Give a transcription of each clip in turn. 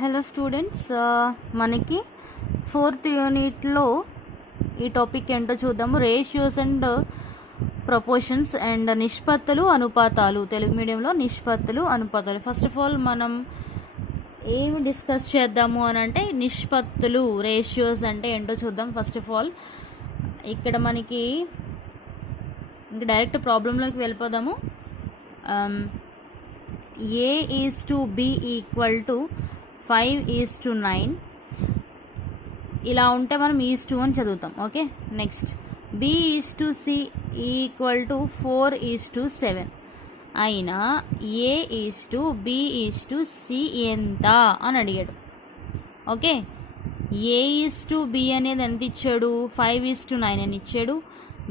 Hello students, మనకి 4th యూనిట్లో ఈ టాపిక్ ఏంటో చూద్దాము. రేషియోస్ అండ్ ప్రపోర్షన్స్ అండ్ నిష్పత్తులు అనుపాతాలు. తెలుగు మీడియంలో నిష్పత్తులు అనుపాతాలు. ఫస్ట్ ఆఫ్ ఆల్ మనం ఏమి డిస్కస్ చేద్దాము అని అంటే నిష్పత్తులు, రేషియోస్ అంటే ఏంటో చూద్దాం. ఫస్ట్ ఆఫ్ ఆల్ ఇక్కడ మనకి ఇంకా డైరెక్ట్ ప్రాబ్లంలోకి వెళ్ళిపోదాము. A/B = 5:9 ఇలా ఉంటే మనం ఈజ్ టు అని చదువుతాం. ఓకే, నెక్స్ట్ B/C = 4:7 అయినా A/B/C ఎంత అని అడిగాడు. ఓకే, A/B అనేది ఎంత ఇచ్చాడు? 5:9 అని ఇచ్చాడు.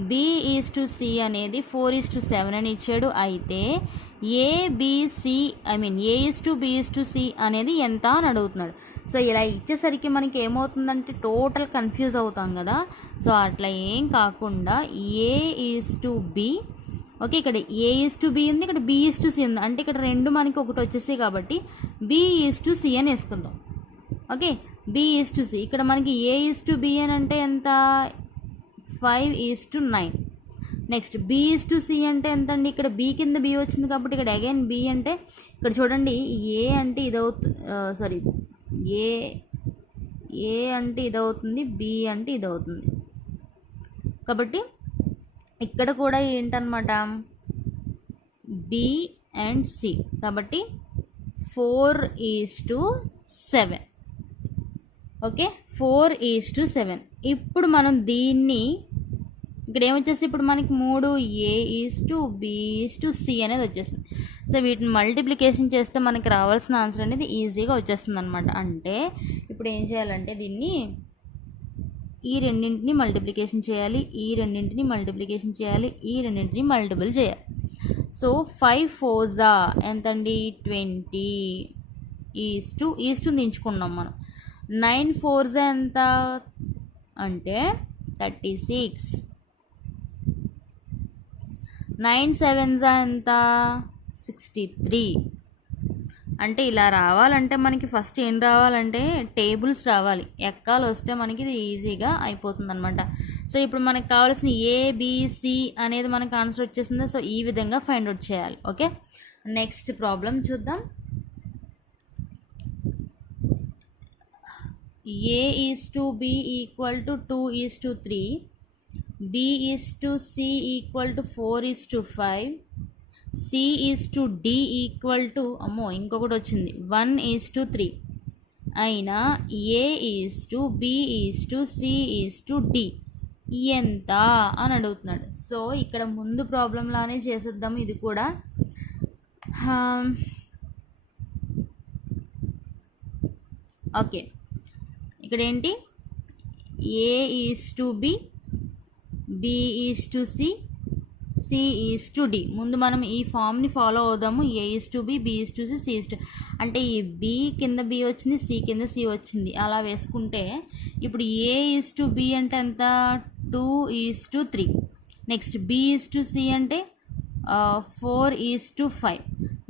B/C అనేది 4:7 అని ఇచ్చాడు. అయితే A/B/C అనేది ఎంత అని అడుగుతున్నాడు. సో ఇలా ఇచ్చేసరికి మనకి ఏమవుతుందంటే టోటల్ కన్ఫ్యూజ్ అవుతాం కదా. సో అట్లా ఏం కాకుండా A/B, ఓకే, ఇక్కడ A/B ఉంది, ఇక్కడ B/C ఉంది. అంటే ఇక్కడ రెండు మనకి ఒకటి వచ్చేసాయి కాబట్టి B/C అని వేసుకుందాం. ఓకే, B/C ఇక్కడ మనకి A/B అని అంటే ఎంత? 5:9. నెక్స్ట్ B/C అంటే ఎంత అండి? ఇక్కడ B కింద B వచ్చింది కాబట్టి ఇక్కడ అగైన్ B అంటే ఇక్కడ చూడండి A అంటే ఇది అవుతుంది, సారీ ఏ అంటే ఇది అవుతుంది, B అంటే ఇది అవుతుంది. కాబట్టి ఇక్కడ కూడా ఏంటన్నమాట B అండ్ C. కాబట్టి 4:7. ఓకే, 4:7. ఇప్పుడు మనం దీన్ని ఇక్కడ ఏమొచ్చేసి ఇప్పుడు మనకి 3 A/B/C అనేది వచ్చేస్తుంది. సో వీటిని మల్టిప్లికేషన్ చేస్తే మనకి రావాల్సిన ఆన్సర్ అనేది ఈజీగా వచ్చేస్తుంది అనమాట. అంటే ఇప్పుడు ఏం చేయాలంటే దీన్ని ఈ రెండింటిని మల్టిప్లికేషన్ చేయాలి, ఈ రెండింటిని మల్టిప్లికేషన్ చేయాలి, ఈ రెండింటిని మల్టిపుల్ చేయాలి. సో 5 4s ఎంతండి? 20 ఈస్టు దించుకున్నాం మనం. 9 4s ఎంత అంటే 36. 9 7s ఎంత? 63. అంటే ఇలా రావాలంటే మనకి ఫస్ట్ ఏం రావాలంటే టేబుల్స్ రావాలి, ఎక్కాలు వస్తే మనకి ఇది ఈజీగా అయిపోతుంది అనమాట. సో ఇప్పుడు మనకు కావాల్సిన ABC అనేది మనకు ఆన్సర్ వచ్చేసింది. సో ఈ విధంగా ఫైండ్ అవుట్ చేయాలి. ఓకే, నెక్స్ట్ ప్రాబ్లం చూద్దాం. A/B = 2:3, B/C = 4:5, C/D అమ్మో ఇంకొకటి వచ్చింది 1:3 అయినా A/B/C/D ఎంత అని అడుగుతున్నాడు. సో ఇక్కడ ముందు ప్రాబ్లంలానే చేసేద్దాము ఇది కూడా. ఓకే, ఇక్కడ ఏంటి? A/B, B/C, C/D. ముందు మనం ఈ ఫామ్ని ఫాలో అవుదాము. A/B, B/C, C/D. అంటే ఈ B కింద B వచ్చింది, C కింద C వచ్చింది, అలా వేసుకుంటే ఇప్పుడు A/B అంటే ఎంత? 2:3. నెక్స్ట్ B/C అంటే 4:5.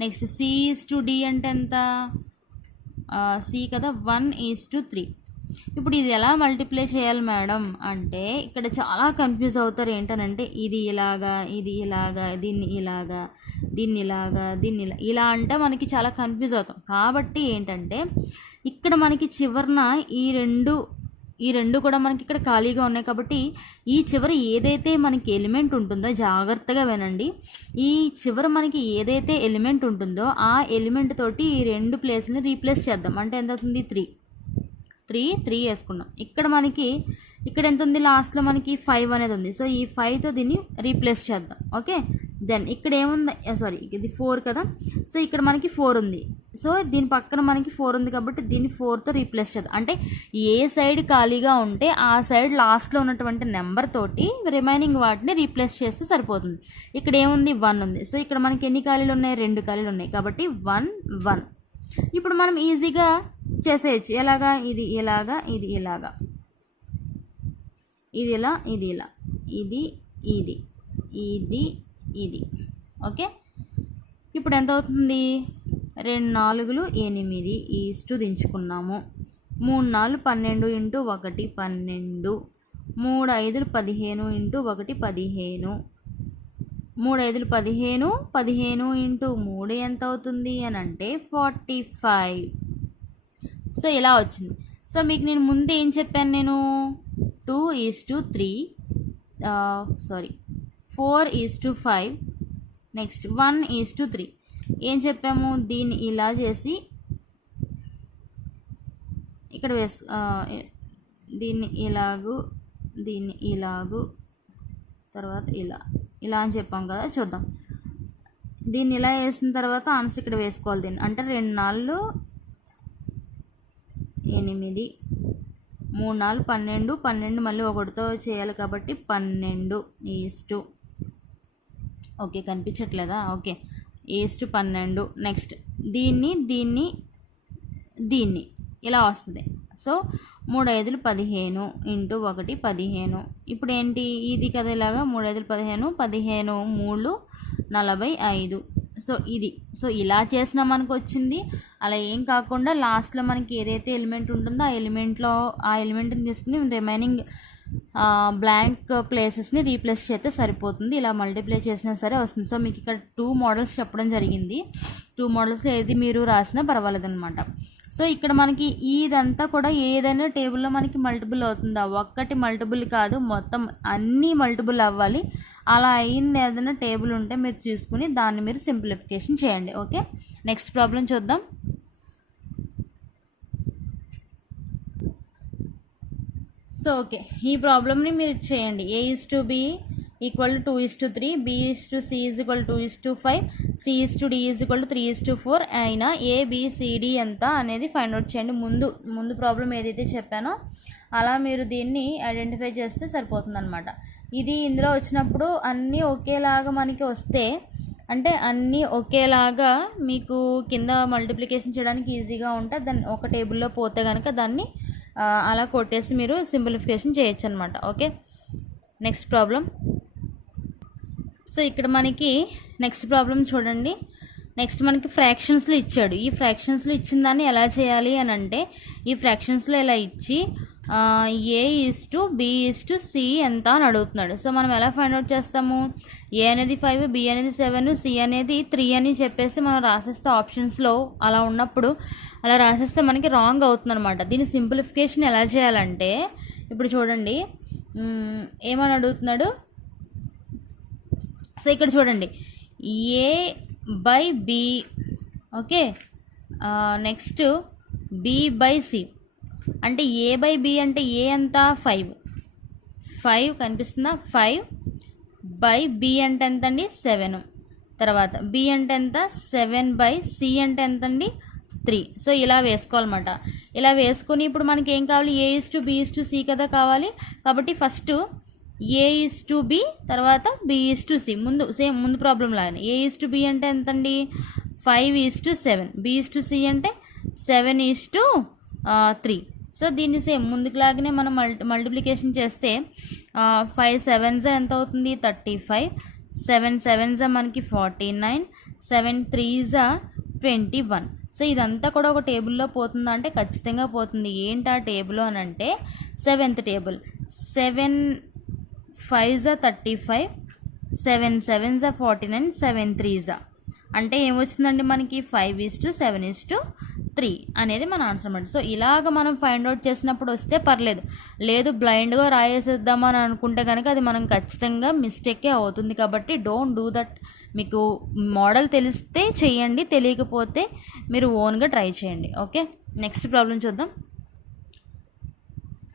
నెక్స్ట్ C/D అంటే ఎంత? C కదా, 1:3. ఇప్పుడు ఇది ఎలా మల్టిప్లై చేయాలి మేడం అంటే ఇక్కడ చాలా కన్ఫ్యూజ్ అవుతారు. ఏంటనంటే ఇది ఇలాగా, ఇది ఇలాగా, దీన్ని ఇలాగా, దీన్ని ఇలాగా, దీన్ని ఇలా అంటే మనకి చాలా కన్ఫ్యూజ్ అవుతాం. కాబట్టి ఏంటంటే ఇక్కడ మనకి చివరన ఈ రెండు కూడా మనకి ఇక్కడ ఖాళీగా ఉన్నాయి. కాబట్టి ఈ చివర ఏదైతే మనకి ఎలిమెంట్ ఉంటుందో జాగ్రత్తగా వినండి. ఈ చివర మనకి ఏదైతే ఎలిమెంట్ ఉంటుందో ఆ ఎలిమెంట్ తోటి ఈ రెండు ప్లేస్ని రీప్లేస్ చేద్దాం. అంటే ఎంత అవుతుంది? 3 వేసుకున్నాం. ఇక్కడ ఎంత ఉంది? లాస్ట్లో మనకి 5 అనేది ఉంది. సో ఈ 5తో దీన్ని రీప్లేస్ చేద్దాం. ఓకే, దెన్ ఇక్కడ ఏముంది? సారీ, ఇది 4 కదా. సో ఇక్కడ మనకి 4 ఉంది. సో దీని పక్కన మనకి 4 ఉంది కాబట్టి దీన్ని 4తో రీప్లేస్ చేద్దాం. అంటే ఏ సైడ్ ఖాళీగా ఉంటే ఆ సైడ్ లాస్ట్లో ఉన్నటువంటి నెంబర్ తోటి రిమైనింగ్ వాటిని రీప్లేస్ చేస్తే సరిపోతుంది. ఇక్కడ ఏముంది? 1 ఉంది. సో ఇక్కడ మనకి ఎన్ని ఖాళీలు ఉన్నాయి? 2 ఖాళీలు ఉన్నాయి. కాబట్టి 1 1. ఇప్పుడు మనం ఈజీగా చేసేయచ్చు. ఎలాగా? ఇది ఇలాగా, ఇది ఇలాగా, ఇది ఇలా, ఇది ఇలా, ఇది ఇది ఇది ఇది. ఓకే, ఇప్పుడు ఎంత అవుతుంది? 2 4లు 8 ఈస్టు దించుకున్నాము. 3 4 12 ఇంటూ 1 12, 3 5 15 ఇంటూ 1 15, 3 5 15, 15 ఇంటూ 3 ఎంత అవుతుంది అని అంటే 45. సో ఇలా వచ్చింది. సో మీకు నేను ముందు ఏం చెప్పాను, నేను 2:3 4:5 నెక్స్ట్ 1:3 ఏం చెప్పాము, దీన్ని ఇలా చేసి ఇక్కడ దీన్ని ఇలాగు తర్వాత ఇలా అని చెప్పాం కదా. చూద్దాం, దీన్ని ఇలా వేసిన తర్వాత ఆన్సర్ ఇక్కడ వేసుకోవాలి. దీన్ని అంటే 2 4 8, 3 4 12, 12 మళ్ళీ 1తో చేయాలి కాబట్టి 12 ఈస్టు, ఓకే కనిపించట్లేదా, ఓకే ఈస్టు 12. నెక్స్ట్ దీన్ని ఇలా వస్తుంది. So 3 5 15 into 1 15. ఇప్పుడు ఏంటి, ఇది కదా ఇలాగా 3 5 15, 15 3 45. సో ఇలా చేసినా మనకు వచ్చింది. అలా ఏం కాకుండా లాస్ట్లో మనకి ఏదైతే ఎలిమెంట్ ఉంటుందో ఆ ఎలిమెంట్ని తీసుకుని రిమైనింగ్ బ్లాంక్ ప్లేసెస్ని రీప్లేస్ చేస్తే సరిపోతుంది. ఇలా మల్టిప్లై చేసినా సరే వస్తుంది. సో మీకు ఇక్కడ 2 మోడల్స్ చెప్పడం జరిగింది. 2 మోడల్స్లో ఏది మీరు రాసినా పర్వాలేదన్నమాట. సో ఇక్కడ మనకి ఇదంతా కూడా ఏదైనా టేబుల్లో మనకి మల్టిపుల్ అవుతుందా, ఒక్కటి మల్టిపుల్ కాదు, మొత్తం అన్నీ మల్టిపుల్ అవ్వాలి. అలా అయింది ఏదైనా టేబుల్ ఉంటే మీరు చూసుకుని దాన్ని మీరు సింప్లిఫికేషన్ చేయండి. ఓకే, నెక్స్ట్ ప్రాబ్లం చూద్దాం. సో ఓకే, ఈ ప్రాబ్లమ్ని మీరు చేయండి. A:B = 2:3, B:C = 2:5, C:D = 3:4 అయినా ABCD ఎంత అనేది ఫైండ్ అవుట్ చేయండి. ముందు ప్రాబ్లం ఏదైతే చెప్పానో అలా మీరు దీన్ని ఐడెంటిఫై చేస్తే సరిపోతుంది అనమాట. ఇది ఇందులో వచ్చినప్పుడు అన్నీ ఒకేలాగా మనకి వస్తే, అంటే అన్నీ ఒకేలాగా మీకు కింద మల్టిప్లికేషన్ చేయడానికి ఈజీగా ఉంటే దాన్ని ఒక టేబుల్లో పోతే కనుక దాన్ని అలా కొట్టేసి మీరు సింప్లిఫికేషన్ చేయొచ్చు అనమాట. Okay, next problem. సో ఇక్కడ మనకి నెక్స్ట్ ప్రాబ్లం చూడండి. నెక్స్ట్ మనకి ఫ్రాక్షన్స్లో ఇచ్చాడు. ఈ ఫ్రాక్షన్స్లో ఇచ్చిన దాన్ని ఎలా చేయాలి అని అంటే, ఈ ఫ్రాక్షన్స్లో ఇలా ఇచ్చి A:B:C ఎంత అని అడుగుతున్నాడు. సో మనం ఎలా ఫైండ్ అవుట్ చేస్తాము, A అనేది 5, B అనేది 7, C అనేది 3 అని చెప్పేసి మనం రాసేస్తే ఆప్షన్స్లో అలా ఉన్నప్పుడు అలా రాసేస్తే మనకి రాంగ్ అవుతుంది అనమాట. దీని సింప్లిఫికేషన్ ఎలా చేయాలంటే, ఇప్పుడు చూడండి ఏమని అడుగుతున్నాడు. సో ఇక్కడ చూడండి A/B, ఓకే, నెక్స్ట్ B/C అంటే A/B అంటే A ఎంత 5 కనిపిస్తుందా, 5/B అంటే ఎంత అండి 7, తర్వాత B అంటే ఎంత 7/C అంటే ఎంత అండి 3. సో ఇలా వేసుకోవాలన్నమాట. ఇలా వేసుకొని ఇప్పుడు మనకి ఏం కావాలి, A:B:C కదా కావాలి. కాబట్టి ఫస్ట్ A:B తర్వాత B:C, ముందు ప్రాబ్లం లాగానే A:B అంటే ఎంత అండి 5:7, B:C అంటే 7:3. సో దీన్ని సేమ్ ముందుకులాగానే మనం మల్టిప్లికేషన్ చేస్తే 5 7s ఎంత అవుతుంది 35, 7 7s మనకి 49, 7 3s 21. సో ఇదంతా కూడా ఒక టేబుల్లో పోతుందా అంటే ఖచ్చితంగా పోతుంది. ఏంటి ఆ టేబుల్ అని అంటే 7th table. 7 5s 35, 7 7s 49, 7 3s అంటే ఏమొచ్చిందండి మనకి 5:7:3 అనేది మన ఆన్సర్ అన్నమాట. సో ఇలాగ మనం ఫైండ్ అవుట్ చేసినప్పుడు వస్తే పర్లేదు, లేదు బ్లైండ్గా రాయేసేద్దామని అనుకుంటే కనుక అది మనం ఖచ్చితంగా మిస్టేకే అవుతుంది. కాబట్టి డోంట్ డూ దట్. మీకు మోడల్ తెలిస్తే చేయండి, తెలియకపోతే మీరు ఓన్గా ట్రై చేయండి. ఓకే, నెక్స్ట్ ప్రాబ్లం చూద్దాం.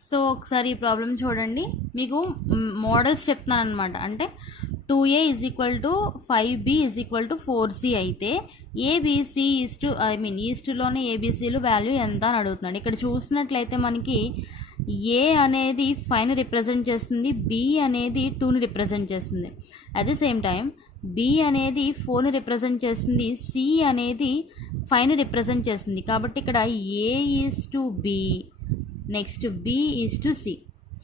సో ఒకసారి ఈ ప్రాబ్లం చూడండి. మీకు మోడల్స్ చెప్తున్నాను అనమాట. అంటే 2A = 5B = 4C అయితే ABC ఈస్టులోనే ABCలు వాల్యూ ఎంత అని అడుగుతున్నాడు. ఇక్కడ చూసినట్లయితే మనకి A అనేది 5ని రిప్రజెంట్ చేస్తుంది, B అనేది 2ని రిప్రజెంట్ చేస్తుంది. At the same time B అనేది 4ని రిప్రజెంట్ చేస్తుంది, C అనేది 5ని రిప్రజెంట్ చేస్తుంది. కాబట్టి ఇక్కడ A:B next B:C.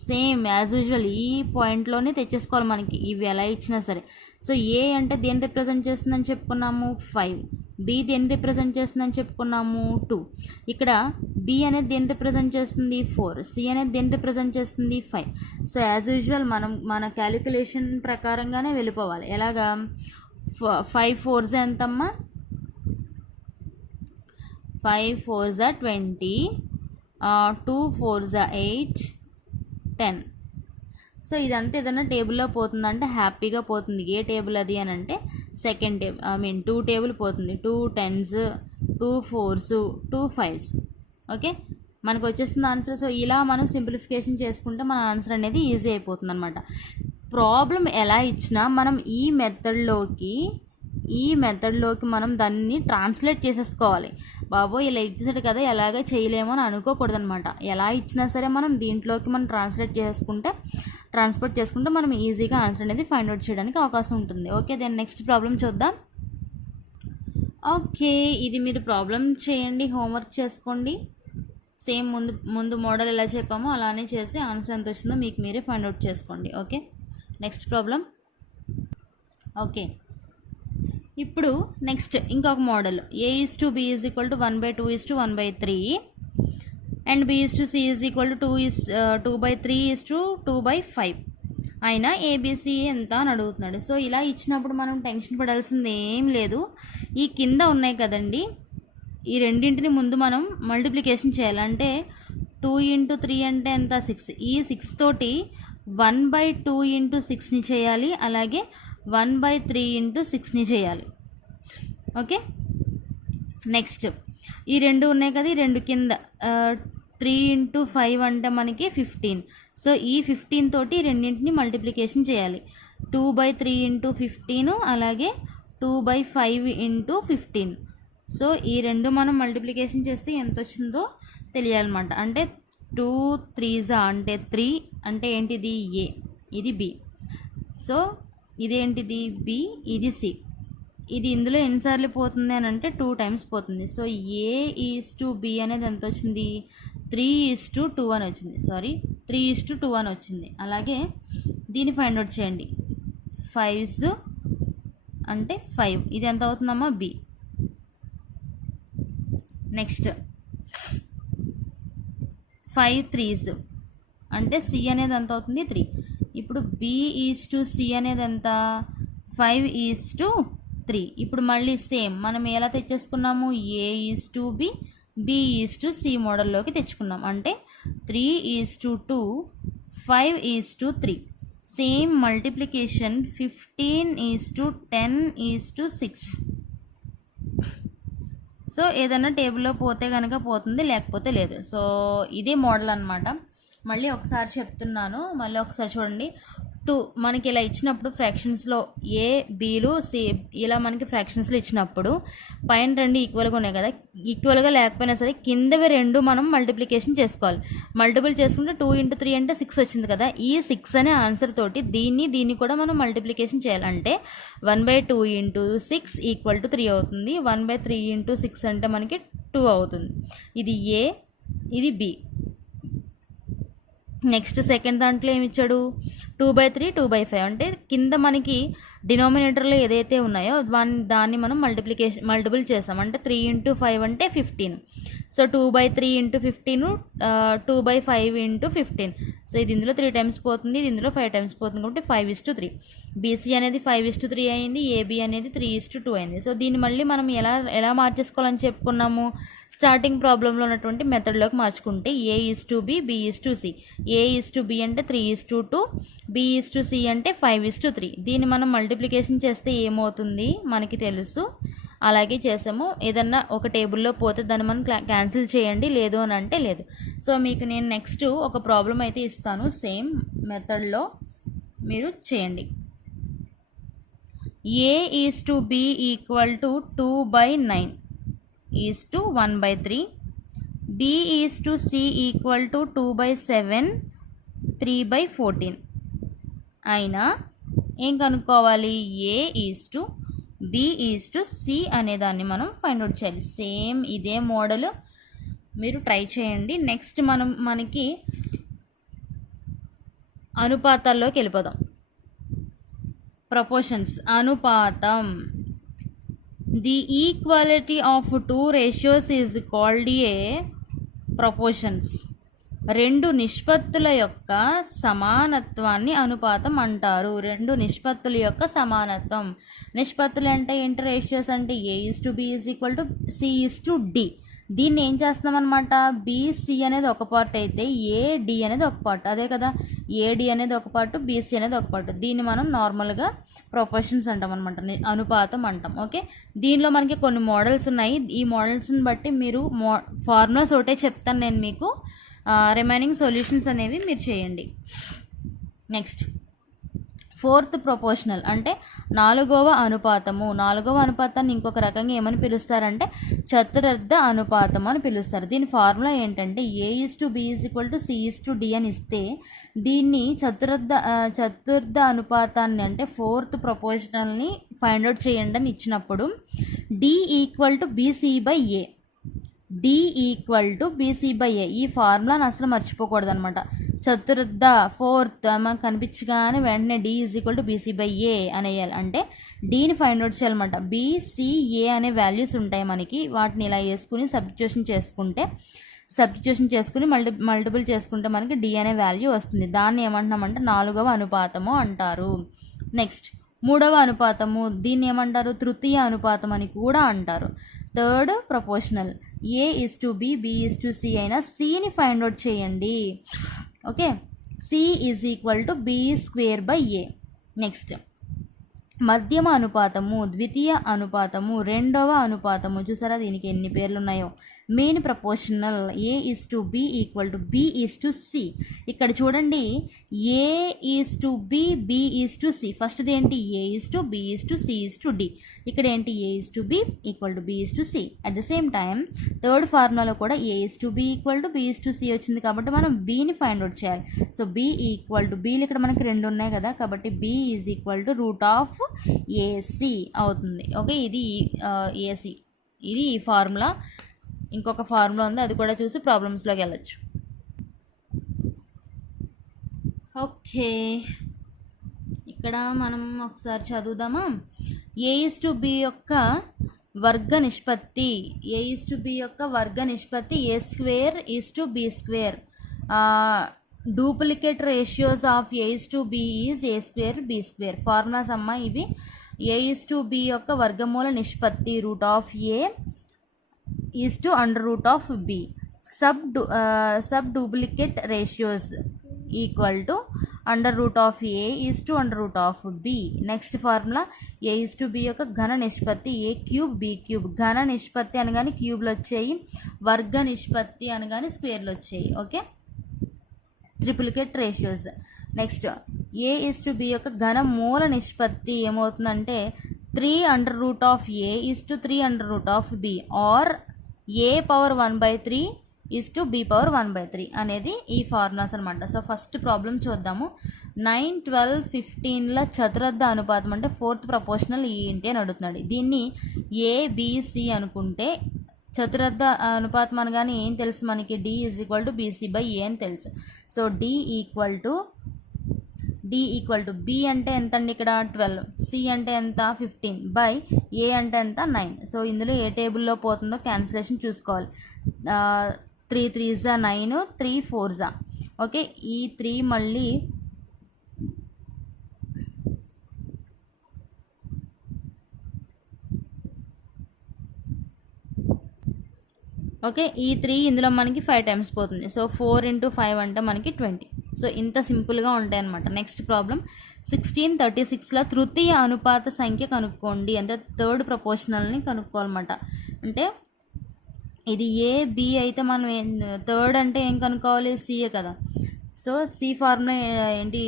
Same as usual ఈ పాయింట్లోనే తెచ్చేసుకోవాలి మనకి ఇవి ఎలా ఇచ్చినా సరే. సో ఏ అంటే దేన్ని రిప్రజెంట్ చేస్తుందని చెప్పుకున్నాము 5, బి దేన్ని రిప్రజెంట్ చేస్తుందని చెప్పుకున్నాము 2, ఇక్కడ బి అనేది దేన్ని రిప్రజెంట్ చేస్తుంది 4, సి అనేది దేన్ని రిప్రజెంట్ చేస్తుంది 5. సో యాజ్ యూజువల్ మనం మన క్యాలిక్యులేషన్ ప్రకారంగానే వెళ్ళిపోవాలి. ఎలాగా 5 4s ఎంతమ్మా, 5 4s 20, 2 4s 8, 10. సో ఇదంతా ఏదైనా టేబుల్లో పోతుందంటే హ్యాపీగా పోతుంది. ఏ టేబుల్ అది అని అంటే సెకండ్ టేబుల్, 2 టేబుల్ పోతుంది. 2 10s, 2 4s, 2 5s. ఓకే, మనకు వచ్చేస్తుంది ఆన్సర్. సో ఇలా మనం సింప్లిఫికేషన్ చేసుకుంటే మన ఆన్సర్ అనేది ఈజీ అయిపోతుంది అనమాట. ప్రాబ్లం ఎలా ఇచ్చినా మనం ఈ మెథడ్లోకి మనం దాన్ని ట్రాన్స్లేట్ చేసేసుకోవాలి. బాబోయ్ ఇలా ఇచ్చేసాడు కదా ఎలాగ చేయలేమో అని అనుకోకూడదు అనమాట. ఎలా ఇచ్చినా సరే మనం దీంట్లోకి మనం ట్రాన్స్పోర్ట్ చేసుకుంటే మనం ఈజీగా ఆన్సర్ అనేది ఫైండ్ అవుట్ చేయడానికి అవకాశం ఉంటుంది. ఓకే, దెన్ నెక్స్ట్ ప్రాబ్లం చూద్దాం. ఓకే, ఇది మీరు ప్రాబ్లం చేయండి, హోంవర్క్ చేసుకోండి. సేమ్ ముందు మోడల్ ఎలా చెప్పామో అలానే చేసి ఆన్సర్ ఎంత వచ్చిందో మీకు మీరే ఫైండ్ అవుట్ చేసుకోండి. Okay, next problem. ఓకే, ఇప్పుడు నెక్స్ట్ ఇంకొక మోడల్. A:B = 1/2 1/3 అండ్ B:C = 2/3 2/5 అయినా ABC ఎంత అని అడుగుతున్నాడు. సో ఇలా ఇచ్చినప్పుడు మనం టెన్షన్ పడాల్సింది ఏం లేదు. ఈ కింద ఉన్నాయి కదండి, ఈ రెండింటిని ముందు మనం మల్టిప్లికేషన్ చేయాలంటే 2 × 3 అంటే ఎంత 6. ఈ 6 తోటి 1/2 × 6ని చేయాలి, అలాగే 1/3 × 6ని చేయాలి. ఓకే, నెక్స్ట్ ఈ రెండు ఉన్నాయి కదా, ఈ రెండు కింద 3 × 5 అంటే మనకి 15. సో ఈ 15 తోటి రెండింటిని మల్టిప్లికేషన్ చేయాలి. 2/3 × 15 అలాగే 2/5 × 15. సో ఈ రెండు మనం మల్టిప్లికేషన్ చేస్తే ఎంత వచ్చిందో తెలియాలన్నమాట. అంటే 2 3s అంటే 3 అంటే ఏంటిది ఏ, ఇది బి. సో ఇదేంటిది బి, ఇది సి. ఇది ఇందులో ఎన్నిసార్లు పోతుంది అని అంటే 2 times పోతుంది. సో A:B అనేది ఎంత వచ్చింది 3:2 అని వచ్చింది. 3:2 అని వచ్చింది. అలాగే దీన్ని ఫైండ్ అవుట్ చేయండి. 5s అంటే 5, ఇది ఎంత అవుతుందమ్మా బి. నెక్స్ట్ 5 3s అంటే సి అనేది ఎంత అవుతుంది 3. ఇప్పుడు B:C అనేది ఎంత 5:3. ఇప్పుడు మళ్ళీ సేమ్ మనం ఎలా తెచ్చేసుకున్నాము A:B B:C మోడల్లోకి తెచ్చుకున్నాం. అంటే 3:2 5:3. Same multiplication 15:10:6. సో ఏదైనా టేబుల్లో పోతే కనుక పోతుంది, లేకపోతే లేదు. సో ఇదే మోడల్ అనమాట. మళ్ళీ ఒకసారి చెప్తున్నాను, మళ్ళీ ఒకసారి చూడండి. 2 మనకి ఇలా ఇచ్చినప్పుడు ఫ్రాక్షన్స్లో ఏ బీలు సి ఇలా మనకి ఫ్రాక్షన్స్లో ఇచ్చినప్పుడు పైన రెండు ఈక్వల్గా ఉన్నాయి కదా, ఈక్వల్గా లేకపోయినా సరే కిందవి రెండు మనం మల్టిప్లికేషన్ చేసుకోవాలి. మల్టిపుల్ చేసుకుంటే 2 × 3 అంటే 6 వచ్చింది కదా, ఈ 6 అనే ఆన్సర్ తోటి దీన్ని కూడా మనం మల్టిప్లికేషన్ చేయాలంటే 1/2 × 6 = 3 అవుతుంది. 1/3 × 6 అంటే మనకి 2 అవుతుంది. ఇది ఏ, ఇది బి. నెక్స్ట్ సెకండ్ దాంట్లో ఏమి ఇచ్చాడు 2/3 2/5 అంటే కింద మనకి డినామినేటర్లో ఏదైతే ఉన్నాయో దాన్ని మనం మల్టిపుల్ చేసాం. అంటే 3 × 5 అంటే 15. సో 2/3 × 15 2/5 × 15. సో ఇది ఇందులో 3 times పోతుంది, ఇది ఇందులో 5 times పోతుంది. కాబట్టి 5:3. బీసీ అనేది 5:3 అయింది, ఏబి అనేది 3:2 అయింది. సో దీన్ని మళ్ళీ మనం ఎలా మార్చేసుకోవాలని చెప్పుకున్నాము, స్టార్టింగ్ ప్రాబ్లంలో ఉన్నటువంటి మెథడ్లోకి మార్చుకుంటే A:B B:C. A:B అంటే 3:2, B:C అంటే 5:3. దీన్ని మనం మల్టిప్లికేషన్ చేస్తే ఏమవుతుంది మనకి తెలుసు, అలాగే చేసాము. ఏదన్నా ఒక టేబుల్లో పోతే దాన్ని మనం క్యాన్సిల్ చేయండి, లేదు అని అంటే లేదు. సో మీకు నేను నెక్స్ట్ ఒక ప్రాబ్లం అయితే ఇస్తాను, సేమ్ మెథడ్లో మీరు చేయండి. A:B = 2/9 = 1/3. B:C = 2/7 3/14 అయినా ఏం కనుక్కోవాలి, A:B:C అనేదాన్ని మనం ఫైండ్ అవుట్ చేయాలి. సేమ్ ఇదే మోడల్ మీరు ట్రై చేయండి. నెక్స్ట్ మనకి అనుపాతాల్లోకి వెళ్ళిపోదాం. ప్రపోర్షన్స్, అనుపాతం. The equality of two ratios is called a proportions. రెండు నిష్పత్తుల యొక్క సమానత్వాన్ని అనుపాతం అంటారు. రెండు నిష్పత్తుల యొక్క సమానత్వం. నిష్పత్తులు అంటే ఏంటి? రేషియోస్ అంటే A:B = C:D. దీన్ని ఏం చేస్తున్నాం అనమాట, BC అనేది ఒక పార్ట్ అయితే AD అనేది ఒక పార్ట్, అదే కదా, AD అనేది ఒక పార్ట్, BC అనేది ఒక పార్ట్. దీన్ని మనం నార్మల్గా ప్రొపోర్షన్స్ అంటాం అనమాట, అనుపాతం అంటాం. ఓకే, దీనిలో మనకి కొన్ని మోడల్స్ ఉన్నాయి. ఈ మోడల్స్ని బట్టి మీరు ఫార్ములాస్ ఒకటే చెప్తాను నేను మీకు, రిమైనింగ్ సొల్యూషన్స్ అనేవి మీరు చేయండి. నెక్స్ట్, ఫోర్త్ ప్రపోర్షనల్ అంటే నాలుగవ అనుపాతము. నాలుగవ అనుపాతాన్ని ఇంకొక రకంగా ఏమని పిలుస్తారంటే చతురర్థ అనుపాతం అని పిలుస్తారు. దీని ఫార్ములా ఏంటంటే A:B = C:D అని ఇస్తే దీన్ని చతుర్థ అనుపాతాన్ని అంటే ఫోర్త్ ప్రపోర్షనల్ని ఫైండ్ అవుట్ చేయండి అని ఇచ్చినప్పుడు D = BC/A. D = BC/A. ఈ ఫార్ములాని అసలు మర్చిపోకూడదు అనమాట. చతుర్థ ఫోర్త్ మనకు కనిపించగానే వెంటనే D = BC/A అనేయాలి. అంటే డీని ఫైండ్ అవుట్ చేయాలన్నమాట. BCA అనే వాల్యూస్ ఉంటాయి మనకి, వాటిని ఇలా వేసుకుని సబ్స్టిట్యూషన్ చేసుకుని మల్టిపుల్ చేసుకుంటే మనకి D అనే వాల్యూ వస్తుంది. దాన్ని ఏమంటున్నామంటే నాలుగవ అనుపాతము అంటారు. నెక్స్ట్, మూడవ అనుపాతము, దీన్ని ఏమంటారు? తృతీయ అనుపాతం అని కూడా అంటారు. థర్డ్ ప్రపోర్షనల్, A:B, B:C అయినా Cని ఫైండ్ అవుట్ చేయండి. Okay, C = B²/A. నెక్స్ట్, మధ్యమ అనుపాతము, ద్వితీయ అనుపాతము, రెండవ అనుపాతము. చూసారా దీనికి ఎన్ని పేర్లు ఉన్నాయో. Main proportional, A:B = B:C. ఇక్కడ చూడండి, A:B, B:C. ఫస్ట్ది ఏంటి? A:B, C:D. ఇక్కడ ఏంటి? A:B = B:C. At the same time third ఫార్ములాలో కూడా A:B = B:C వచ్చింది కాబట్టి మనం Bని ఫైండ్ అవుట్ చేయాలి. సో B = Bలు ఇక్కడ మనకి రెండు ఉన్నాయి కదా, కాబట్టి B = AC అవుతుంది. ఓకే, ఇది AC. ఇది ఈ ఫార్ములా. ఇంకొక ఫార్ములా ఉంది, అది కూడా చూసి ప్రాబ్లమ్స్లోకి వెళ్ళచ్చు. ఓకే, ఇక్కడ మనం ఒకసారి చదువుదామా. A:B యొక్క వర్గ నిష్పత్తి, A:B యొక్క వర్గ నిష్పత్తి A²:B². Duplicate ratios of A:B is A²:B². Formulas అమ్మ ఇవి. A:B యొక్క వర్గమూల నిష్పత్తి √A √B. Sub duplicate ratios =√A √B. Next formula, A:B యొక్క ఘన నిష్పత్తి A³:B³. ఘన నిష్పత్తి అనగానే క్యూబ్లు వచ్చాయి, వర్గ నిష్పత్తి అనగానే స్క్వేర్లు వచ్చాయి. Okay, triplicate ratios. Next, A:B యొక్క ఘన మూల నిష్పత్తి ఏమవుతుందంటే 3√A = 3√B are A⁻1/3 = B⁻1/3 అనేది ఈ ఫార్ములాస్ అనమాట. సో ఫస్ట్ ప్రాబ్లం చూద్దాము. 9, 12, 15ల చతురర్థ అనుపాతం అంటే ఫోర్త్ ప్రపోర్షనల్ ఏంటి అని అడుగుతున్నాడు. దీన్ని ABC అనుకుంటే చతురర్థ అనుపాతం అనగానే ఏం తెలుసు మనకి? D = BC/A అని తెలుసు. సో D = B అంటే ఎంత అండి? ఇక్కడ 12, C అంటే ఎంత? 15/A అంటే ఎంత? 9. సో ఇందులో ఏ టేబుల్లో పోతుందో క్యాన్సిలేషన్ చూసుకోవాలి. 3 3s 9, 3 4s. ఓకే, ఈ 3 మళ్ళీ ఓకే, ఈ 3 ఇందులో మనకి 5 టైమ్స్ పోతుంది. సో 4 × 5 అంటే మనకి 20. సో ఇంత సింపుల్గా ఉంటాయి అనమాట. నెక్స్ట్ ప్రాబ్లం 16, 36ల తృతీయ అనుపాత సంఖ్య కనుక్కోండి. అంటే థర్డ్ ప్రపోర్షనల్ని కనుక్కోవాలన్నమాట. అంటే ఇది A:B అయితే మనం థర్డ్ అంటే ఏం కనుక్కోవాలి? C కదా. సో C ఫార్ములా ఏంటి?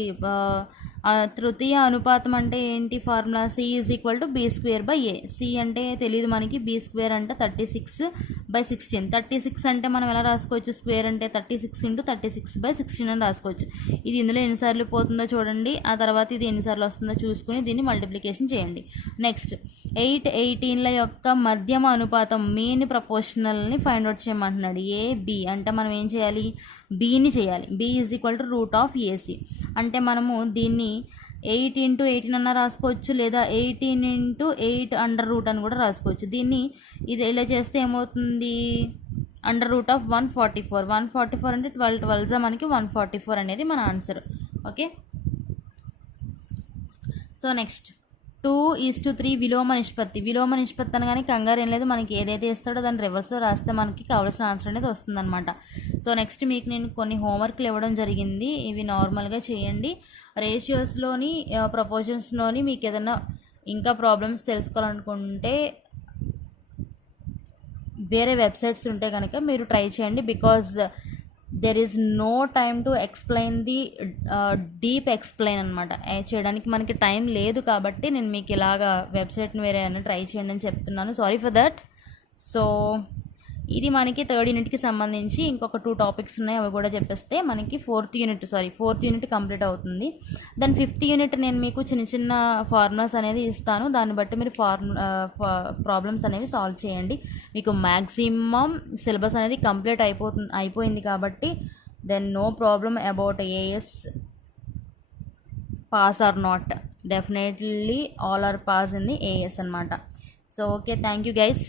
తృతీయ అనుపాతం అంటే ఏంటి ఫార్ములా? C = B²/A. C అంటే తెలియదు మనకి, B² అంటే 36 16. 36 అంటే మనం ఎలా రాసుకోవచ్చు, స్క్వేర్ అంటే 36 × 36/16 అని రాసుకోవచ్చు. ఇది ఇందులో ఎన్నిసార్లు పోతుందో చూడండి, ఆ తర్వాత ఇది ఎన్నిసార్లు వస్తుందో చూసుకుని దీన్ని మల్టిప్లికేషన్ చేయండి. నెక్స్ట్ 8, 18ల యొక్క మధ్యమ అనుపాతం మీన్ ప్రపోర్షనల్ని ఫైండ్ అవుట్ చేయమంటున్నాడు. ఏ బి అంటే మనం ఏం చేయాలి, బీని చేయాలి. బి = √AC అంటే మనము దీన్ని 8 × 18 అన్న రాసుకోవచ్చు, లేదా 18 × 8 √ అని కూడా రాసుకోవచ్చు. దీన్ని ఇది ఇలా చేస్తే ఏమవుతుంది, √144. 144 అంటే 12 12 మనకి 144 అనేది మన ఆన్సర్. ఓకే, సో నెక్స్ట్ 2:3 విలోమ నిష్పత్తి. విలోమ నిష్పత్తి అనగానే కంగారు ఏం లేదు, మనకి ఏదైతే ఇస్తాడో దాన్ని రివర్స్లో రాస్తే మనకి కావాల్సిన ఆన్సర్ అనేది వస్తుందన్నమాట. సో నెక్స్ట్ మీకు నేను కొన్ని హోంవర్క్లు ఇవ్వడం జరిగింది, ఇవి నార్మల్గా చేయండి. రేషియోస్లోని ప్రపోర్షన్స్లోని మీకు ఏదైనా ఇంకా ప్రాబ్లమ్స్ తెలుసుకోవాలనుకుంటే వేరే వెబ్సైట్స్ ఉంటే కనుక మీరు ట్రై చేయండి. Because there is no time to explain the deep explain అనమాట. చేయడానికి మనకి టైం లేదు కాబట్టి నేను మీకు ఇలాగా వెబ్సైట్ని వేరే అయినా ట్రై చేయండి అని చెప్తున్నాను. Sorry for that. సో ఇది మనకి 3rd యూనిట్కి సంబంధించి ఇంకొక 2 టాపిక్స్ ఉన్నాయి, అవి కూడా చెప్పేస్తే మనకి 4th యూనిట్ కంప్లీట్ అవుతుంది. దాని 5th యూనిట్ నేను మీకు చిన్న చిన్న ఫార్ములాస్ అనేది ఇస్తాను, దాన్ని బట్టి మీరు ప్రాబ్లమ్స్ అనేవి సాల్వ్ చేయండి. మీకు మ్యాక్సిమం సిలబస్ అనేది కంప్లీట్ అయిపోయింది కాబట్టి then no problem about AS pass or not. Definitely all are pass in the AS అనమాట. So okay, thank you guys.